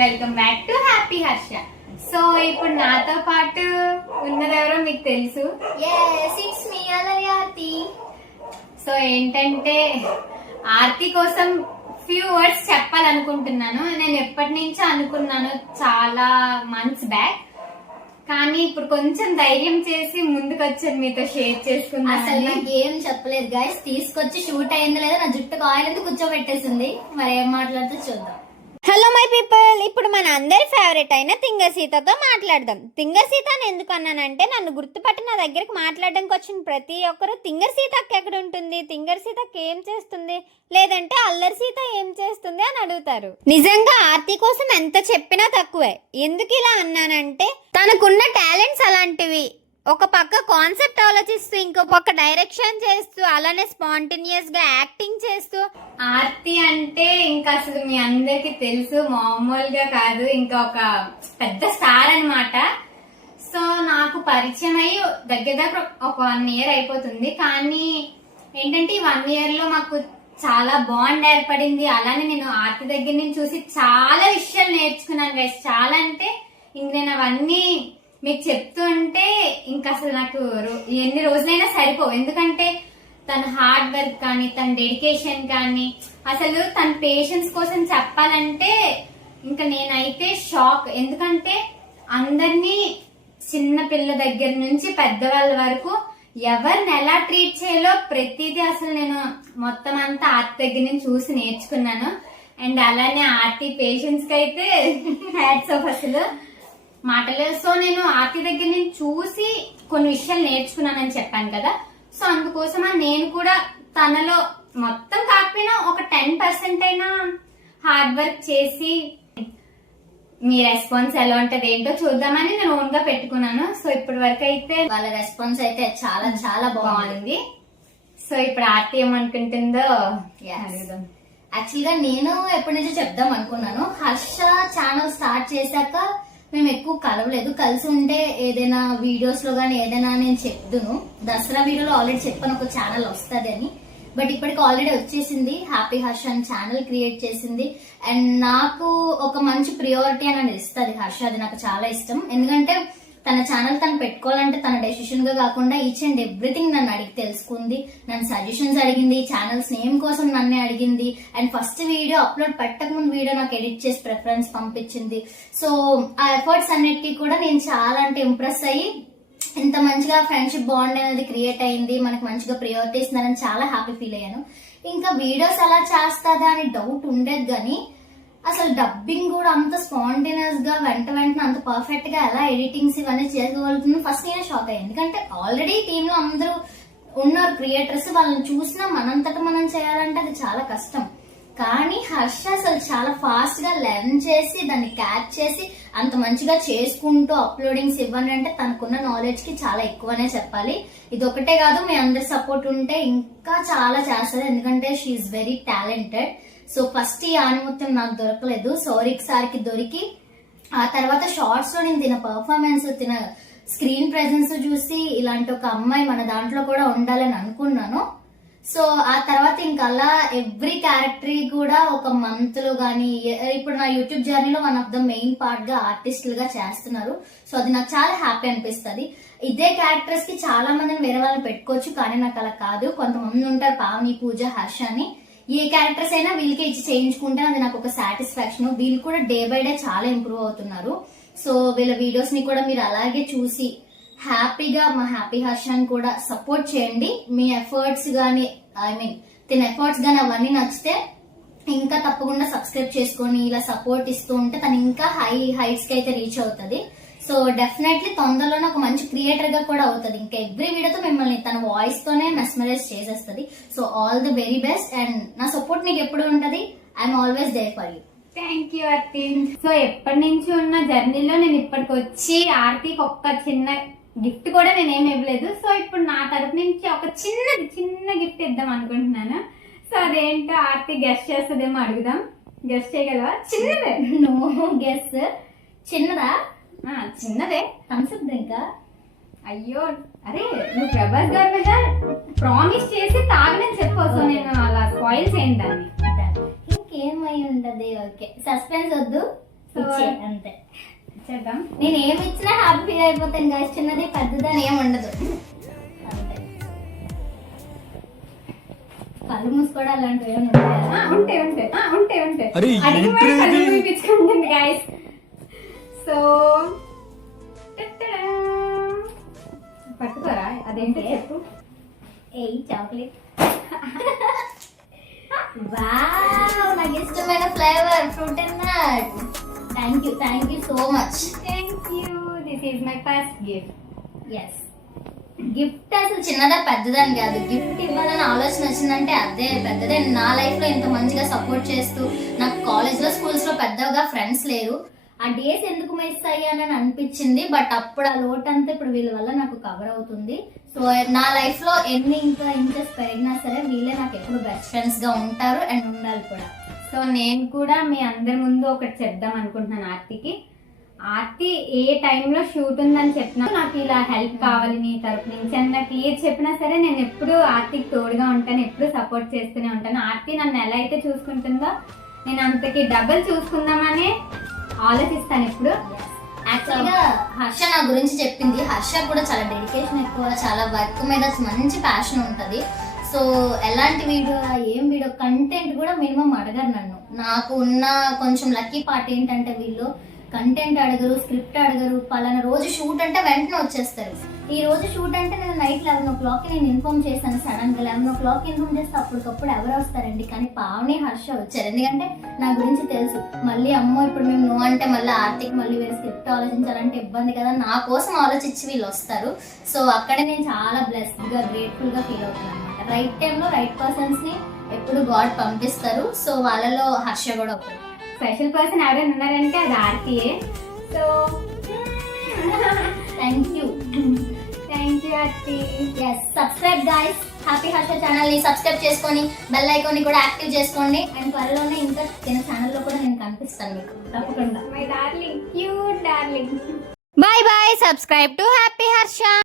Welcome back to happy Harsha. So ఇప్పుడు నాతో పాటు ఉన్నదెవరో మీకు తెలుసు. ఇట్స్ మీ అలరి ఆర్తి. సో ఏంటంటే ఆర్తి కోసం ఫ్యూ వర్డ్స్ చెప్పాలనుకుంటున్నాను. నేను ఎప్పటి నుంచో అనుకున్నాను, చాలా మంత్స్ బ్యాక్. కానీ ఇప్పుడు కొంచెం ధైర్యం చేసి ముందుకు వచ్చాను మీతో షేర్ చేసుకున్నాను. అసలు నాకు ఏం చెప్పలేదు గైస్, తీసుకొచ్చి షూట్ అయింది లేదా నా జుట్టుకు ఆయిల్ అయితే కూర్చోబెట్టేసింది. మరి ఏం మాట్లాడుతూ చూద్దాం. హలో మై పీపుల్, ఇప్పుడు మన అందరి ఫేవరెట్ అయిన తింగర్ సీతతో మాట్లాడదాం. తింగర్ సీత అని ఎందుకు అన్నానంటే, నన్ను గుర్తుపట్టి నా దగ్గరకు మాట్లాడడానికి వచ్చిన ప్రతి ఒక్కరు తింగర్ సీతకి ఎక్కడ ఉంటుంది, తింగర్ సీతకి ఏం చేస్తుంది, లేదంటే అల్లరి సీత ఏం చేస్తుంది అని అడుగుతారు. నిజంగా ఆర్తి కోసం ఎంత చెప్పినా తక్కువే. ఎందుకు ఇలా అన్నానంటే, తనకున్న టాలెంట్స్ అలాంటివి. ఒక పక్క కాన్సెప్ట్ ఆలోచిస్తూ, ఇంకో పక్క డైరెక్షన్ చేస్తూ, అలానే స్పాంటేనియస్ గా యాక్టింగ్ చేస్తూ. ఆర్తి అంటే ఇంకా అసలు మీ అందరికి తెలుసు, మామూలుగా కాదు, ఇంకా ఒక పెద్ద స్టార్ అన్నమాట. సో నాకు పరిచయం అయ్యి దగ్గర ఒక 1 year అయిపోతుంది. కానీ ఏంటంటే ఈ 1 year లో మాకు చాలా బాండ్ ఏర్పడింది. అలానే నేను ఆర్తి దగ్గర నుంచి చూసి చాలా విషయాలు నేర్చుకున్నాను గైస్. చాలా అంటే ఇంక నేను అవన్నీ మీకు చెప్తూ ఉంటే ఇంకా అసలు నాకు ఎన్ని రోజులైనా సరిపోవు. ఎందుకంటే తన హార్డ్ వర్క్ కానీ, తన డెడికేషన్ కానీ, అసలు తన పేషెన్స్ కోసం చెప్పాలంటే ఇంకా నేనైతే షాక్. ఎందుకంటే అందరినీ, చిన్న పిల్ల దగ్గర నుంచి పెద్దవాళ్ళ వరకు ఎవరిని ఎలా ట్రీట్ చేయాలో ప్రతిదీ అసలు నేను మొత్తం అంతా ఆర్తి దగ్గర నుంచి చూసి నేర్చుకున్నాను. అండ్ అలానే ఆర్తి పేషెన్స్ కి అయితే హ్యాట్స్ ఆఫ్ అసలు మాటలు. సో నేను ఆర్తి దగ్గర నుంచి చూసి కొన్ని విషయాలు నేర్చుకున్నానని చెప్పాను కదా. సో అందుకోసం నేను కూడా తనలో మొత్తం కాకపోయినా ఒక 10% అయినా హార్డ్ వర్క్ చేసి మీ రెస్పాన్స్ ఎలా ఉంటది ఏంటో చూద్దామని నేను ఓన్ గా పెట్టుకున్నాను. సో ఇప్పటి వరకు అయితే వాళ్ళ రెస్పాన్స్ అయితే చాలా చాలా బాగుంది. సో ఇప్పుడు ఆర్తి ఏమనుకుంటుందో అడుగుదాం. యాక్చువల్ గా నేను ఎప్పటి నుంచో చెప్దాం అనుకున్నాను. హర్ష ఛానల్ స్టార్ట్ చేశాక మేము ఎక్కువ కలవలేదు. కలిసి ఉంటే ఏదైనా వీడియోస్ లో గానీ ఏదైనా నేను చెప్దును. దసరా వీడియోలో ఆల్రెడీ చెప్పాను ఒక ఛానల్ వస్తుంది అని. బట్ ఇప్పటికి ఆల్రెడీ వచ్చేసింది. హ్యాపీ హర్ష అని ఛానల్ క్రియేట్ చేసింది. అండ్ నాకు ఒక మంచి ప్రియారిటీ అని ఇస్తుంది హర్ష. అది నాకు చాలా ఇష్టం. ఎందుకంటే తన ఛానల్ తను పెట్టుకోవాలంటే తన డెసిషన్ గా కాకుండా ఈచ్ అండ్ ఎవ్రీథింగ్ నన్ను అడిగి తెలుసుకుంది. నన్ను సజెషన్స్ అడిగింది, ఛానల్స్ నేమ్ కోసం నన్నే అడిగింది. అండ్ ఫస్ట్ వీడియో అప్లోడ్ పెట్టక ముందు వీడియో నాకు ఎడిట్ చేసి ప్రిఫరెన్స్ పంపించింది. సో ఆ ఎఫర్ట్స్ అన్నిటికీ కూడా నేను చాలా అంటే ఇంప్రెస్ అయ్యి, ఇంత మంచిగా ఫ్రెండ్షిప్ బాండ్ అనేది క్రియేట్ అయింది, మనకి మంచిగా ప్రియారిటీస్ ఉన్నారని చాలా హ్యాపీ ఫీల్ అయ్యాను. ఇంకా వీడియోస్ ఎలా చేస్తుందా అని డౌట్ ఉండేది. కానీ అసలు డబ్బింగ్ కూడా అంత స్పాంటేనియస్ గా వెంటనే అంత పర్ఫెక్ట్ గా ఎలా ఎడిటింగ్స్ ఇవన్నీ చేసుకోగలుగుతుంది ఫస్ట్ నేను షాక్ అయ్యాను. ఎందుకంటే ఆల్రెడీ టీమ్ లో అందరూ ఉన్నారు క్రియేటర్స్, వాళ్ళని చూసినా మనంతట మనం చేయాలంటే అది చాలా కష్టం. కానీ హర్ష అసలు చాలా ఫాస్ట్ గా లెర్న్ చేసి దాన్ని క్యాచ్ చేసి అంత మంచిగా చేసుకుంటూ అప్లోడింగ్స్ ఇవ్వండి అంటే తనకున్న నాలెడ్జ్ కి చాలా ఎక్కువనే చెప్పాలి. ఇది ఒకటే కాదు, మీ అందరి సపోర్ట్ ఉంటే ఇంకా చాలా చేస్తారు. ఎందుకంటే she is very talented. So first ఈ ఆనిముత్యం నాకు దొరకలేదు, సౌరిక్ సార్కి దొరికి ఆ తర్వాత షార్ట్స్ లో నేను తిన పర్ఫార్మెన్స్, తిన స్క్రీన్ ప్రెజెన్స్ చూసి ఇలాంటి ఒక అమ్మాయి మన దాంట్లో కూడా ఉండాలని అనుకున్నాను. సో ఆ తర్వాత ఇంకా అలా ఎవ్రీ క్యారెక్టర్ కూడా ఒక మంత్ లో గానీ, ఇప్పుడు నా యూట్యూబ్ జర్నీలో one of the main part గా ఆర్టిస్టులుగా చేస్తున్నారు. సో అది నాకు చాలా హ్యాపీ అనిపిస్తుంది. ఇదే క్యారెక్టర్స్ కి చాలా మందిని వేరే వాళ్ళని పెట్టుకోవచ్చు, కానీ నాకు అలా కాదు. కొంతమంది ఉంటారు పావని, పూజ, హర్ష అని. ఏ క్యారెక్టర్స్ అయినా వీళ్ళకి ఇచ్చి చేయించుకుంటే అది నాకు ఒక సాటిస్ఫాక్షన్. వీళ్ళు కూడా డే బై డే చాలా ఇంప్రూవ్ అవుతున్నారు. సో వీళ్ళ వీడియోస్ ని కూడా మీరు అలాగే చూసి హ్యాపీగా మా హ్యాపీ హర్షని కూడా సపోర్ట్ చేయండి. మీ ఎఫర్ట్స్ గానీ, తిన ఎఫర్ట్స్ గానీ అవన్నీ నచ్చితే ఇంకా తప్పకుండా సబ్స్క్రైబ్ చేసుకొని ఇలా సపోర్ట్ ఇస్తూ ఉంటే తను ఇంకా హైట్స్ కి అయితే రీచ్ అవుతుంది. సో డెఫినెట్లీ తొందరలోనే ఒక మంచి క్రియేటర్ గా కూడా అవుతుంది. ఇంకా ఎవ్రీ వీడియోతో మిమ్మల్ని తన వాయిస్ తోనే మెస్మరైజ్ చేసేస్తుంది. So all the very best. And నా సపోర్ట్ నీకు ఎప్పుడు ఉంటది. I'm always there for you. Thank you Aarti. So ఎప్పటి నుంచి ఉన్న జర్నీలో నేను ఇప్పటికి వచ్చి ఆర్తికి ఒక్క చిన్న గిఫ్ట్ కూడా నేనేమి ఇవ్వలేదు. సో ఇప్పుడు నా తరపు నుంచి ఒక చిన్న గిఫ్ట్ ఇద్దాం అనుకుంటున్నాను. సో అదేంటో ఆర్తి గెస్ట్ చేస్తుందేమో అడుగుదాం. గెస్ట్ చేయగలవా? చిన్నదే. No guess. చిన్నదా? చిన్నదే. థమ్స్అప్ డ్రింకా? అయ్యో, అరే నువ్వు ప్రభాస్ గారి మీద ప్రామిస్ చేసి తాగనని చెప్పు. సో నేను అలా స్పాయిల్ చేయను దాన్ని. ఇంకేమై ఉంటది? ఓకే, సస్పెన్స్ వద్దు. సో అంతే చేద్దాం. నేను ఏమి ఇచ్చినా హ్యాపీ ఫీల్ అయిపోతాను గాయస్. చిన్నది పెద్దదని ఏమి ఉండదు అంతే. కళ్ళు మూసుకోవడం అలాంటివి ఏమి ఉంటాయి. ఉంటాయి అడిగి మరి కళ్ళు చూపించుకుంటుంది గాయస్. సో పట్టుకోరా, అదేంటి చెప్పు. ఏ చాక్లెట్. వావ్, నాకు ఇష్టమైన flavour fruit and nut. Thank you so much. Thank you. This is my first gift. Yes, gift అసలు చిన్నదా పెద్దదని కాదు, గిఫ్ట్ ఇవ్వాలని ఆలోచన వచ్చిందంటే అదే పెద్దదే. నా లైఫ్ లో ఇంత మంచిగా సపోర్ట్ చేస్తూ, నాకు కాలేజ్ లో స్కూల్స్ లో పెద్దగా ఫ్రెండ్స్ లేరు. ఆ డేస్ ఎందుకు మిస్ అయ్యానని అనిపించింది. బట్ అప్పుడు ఆ లోటు అంతా ఇప్పుడు వీళ్ళ వల్ల నాకు కవర్ అవుతుంది. సో నా లైఫ్ లో ఎన్ని ఇంకా ఇంచెస్ పెరిగినా సరే వీళ్ళే నాకు ఎప్పుడు బెస్ట్ ఫ్రెండ్స్ గా ఉంటారు అండ్ ఉండాలి కూడా. సో నేను కూడా మీ అందరి ముందు ఒకటి చెప్దాం అనుకుంటున్నాను ఆర్తికి. ఆర్తి ఏ టైంలో షూట్ ఉందని చెప్పినా నాకు ఇలా హెల్ప్ కావాలి నీ తరపు నుంచి అని నాకు ఏది చెప్పినా సరే నేను ఎప్పుడు ఆర్తికి తోడుగా ఉంటాను, ఎప్పుడు సపోర్ట్ చేస్తూనే ఉంటాను. ఆర్తి నన్ను ఎలా అయితే చూసుకుంటుందో నేను అంతకి డబుల్ చూసుకుందామని ఆలోచిస్తాను ఇప్పుడు. యాక్చువల్గా హర్ష నా గురించి చెప్పింది. హర్ష కూడా చాలా డెడికేషన్ ఎక్కువ, చాలా వర్క్ మీద మంచి ప్యాషన్ ఉంటుంది. సో ఎలాంటి వీడియో, ఏం వీడియో కంటెంట్ కూడా మినిమం అడగరు నన్ను. నాకు ఉన్న కొంచెం లక్కీ పార్ట్ ఏంటంటే వీళ్ళు కంటెంట్ అడగరు, స్క్రిప్ట్ అడగరు. పలానా రోజు షూట్ అంటే వెంటనే వచ్చేస్తారు. ఈ రోజు షూట్ అంటే నేను నైట్ 11 o'clock నేను ఇన్ఫార్మ్ చేశాను. సడన్ గా 11 o'clock ఇన్ఫార్మ్ చేస్తే అప్పటికప్పుడు ఎవరు వస్తారండి. కానీ పావని హర్ష వచ్చారు. ఎందుకంటే నా గురించి తెలుసు. మళ్ళీ అమ్మో ఇప్పుడు మేము నువ్వు అంటే మళ్ళీ ఆర్తికి మళ్ళీ వేరే స్క్రిప్ట్ ఆలోచించాలంటే ఇబ్బంది కదా, నా కోసం ఆలోచించి వీళ్ళు వస్తారు. సో అక్కడే నేను చాలా బ్లెస్డ్ గా, గ్రేట్ఫుల్ గా ఫీల్ అవుతున్నాను అనమాట. రైట్ టైంలో రైట్ పర్సన్స్ ని ఎప్పుడు గాడ్ పంపిస్తారు. సో వాళ్ళలో హర్ష కూడా ఒకరు. స్పెషల్ పర్సన్ ఎవరైనా ఉన్నారంటే అది Aarti. So thank you Aarti. Yes, subscribe guys. Happy Harsha channel ని సబ్స్క్రైబ్ చేసుకొని బెల్ ఐకాన్ ని కూడా యాక్టివ్ చేసుకోండి. అండ్ త్వరలోనే ఇంకా చిన్న ఛానల్ లో కూడా నేను కనిపిస్తాను మీకు తప్పకుండా. My darling, cute darling. Bye bye. Subscribe to Happy Harsha.